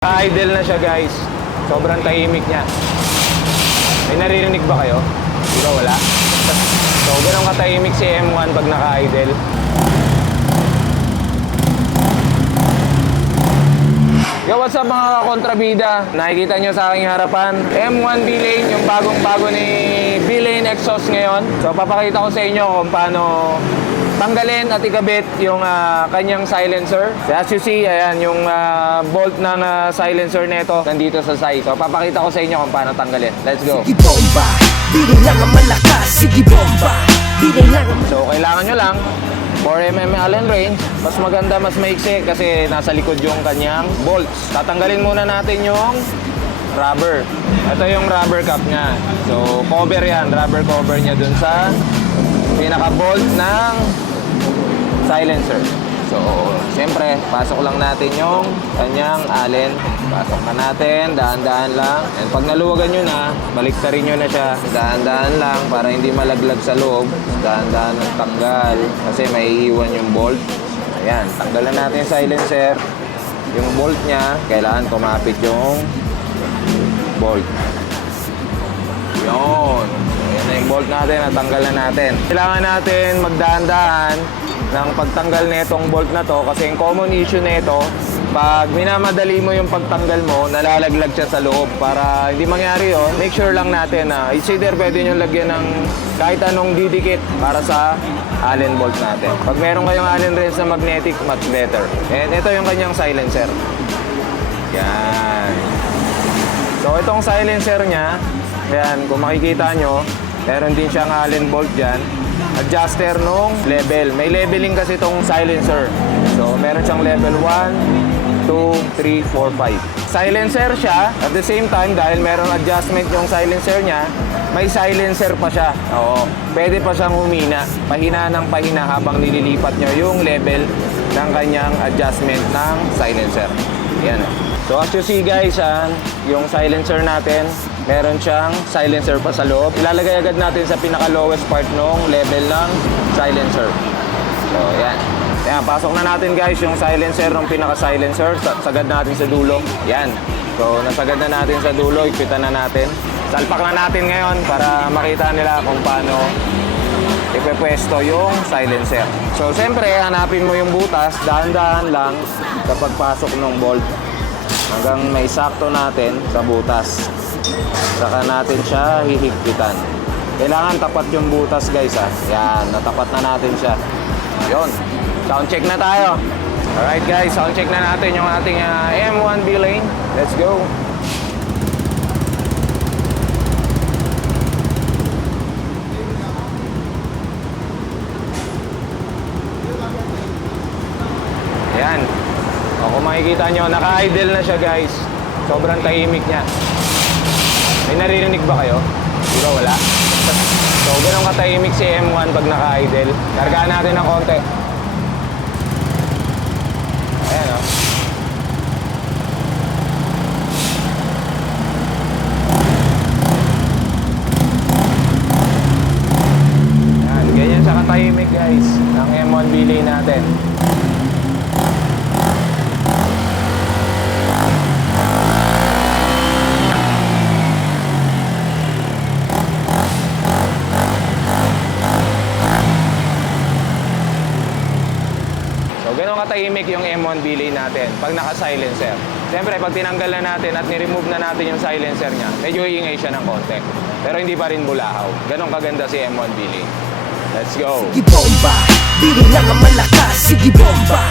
Idle na siya guys. Sobrang tahimik niya. May naririnig ba kayo? Di ba wala? So ganun katahimik si M1 pag naka-idle. Yo, what's up mga kontrabida? Nakikita nyo sa aking harapan M1 B-Lane, yung bagong-bago ni B-Lane exhaust ngayon. So papakita ko sa inyo kung paano tanggalin at ikabit yung kanyang silencer. So, as you see, ayan yung bolt ng silencer nito nandito sa side. So papakita ko sa inyo kung paano tanggalin. Let's go. Sige bomba, bilang lang ang malakas. Sige bomba, bilang lang ang... So kailangan nyo lang 4mm Allen wrench. Mas maganda, mas maiksi kasi nasa likod yung kanyang bolts. Tatanggalin muna natin yung rubber. Ito yung rubber cap niya. So cover yan, rubber cover niya dun sa pinaka-bolt ng silencer. So, siyempre, pasok lang natin yung kanyang Allen. Pasok na natin, dahan-dahan lang. And pag naluwagan nyo na, baliktarin nyo na siya. Dahan-dahan lang para hindi malaglag sa loob. Dahan-dahan ng tanggal kasi may iiwan yung bolt. Ayan, tanggalan natin yung silencer. Yung bolt niya, kailangan kumapit yung bolt. Yun. Ayan na yung bolt natin, natanggalan natin. Kailangan natin magdahan-dahan ng pagtanggal nitong bolt na to kasi yung common issue nito, pag minamadali mo yung pagtanggal mo, nalalaglag siya sa loob. Para hindi mangyari yun, make sure lang natin na it's either pwede nyo lagyan ng kahit anong didikit para sa Allen bolt natin. Pag meron kayong Allen wrench na magnetic, much better. And ito yung kanyang silencer. Yan. So itong silencer niya, yan, kung makikita nyo, meron din siyang Allen bolt dyan. Adjuster nung level. May leveling kasi itong silencer. So meron siyang level 1, 2, 3, 4, 5. Silencer siya. At the same time, dahil meron adjustment yung silencer niya, may silencer pa siya. Oo. Pwede pa siyang humina. Pahina ng pahina habang nililipat niya yung level ng kanyang adjustment ng silencer. Yan. So as you see guys, yung silencer natin, meron siyang silencer pa sa loob. Ilalagay agad natin sa pinaka-lowest part ng level ng silencer. So yan. Yan, pasok na natin guys yung silencer ng pinaka-silencer. Sagad natin sa dulo. Yan. So nasagad na natin sa dulo, ipitan na natin. Salpak na natin ngayon para makita nila kung paano ipepwesto yung silencer. So siyempre, hanapin mo yung butas, dahan-dahan lang kapag pasok ng bolt. Hanggang may sakto natin sa butas. Saka natin siya hihigpitan. Kailangan tapat yung butas guys ha. Yan, natapat na natin siya. Yun, sound check na tayo. Alright guys, sound check na natin yung ating M1 B-Lane. Let's go. Yan. O, kung makikita nyo, naka-idle na siya guys. Sobrang tahimik niya. May naririnig ba kayo? Di ba wala? So, ganun katahimik si M1 pag naka-idle. Kargaan natin ng konti. Ayan o. Ayan, ganyan siya katahimik guys ng M1 B-Lane natin. Ganun katahimik yung M1 B-Lane natin pag naka-silencer. Siyempre, pag tinanggal na natin at ni-remove na natin yung silencer niya, medyo iingay siya ng konti. Pero hindi pa rin bulahaw. Ganun kaganda si M1 B-Lane. Let's go! Sige bomba, bilang lang ang malakas. Sige bomba,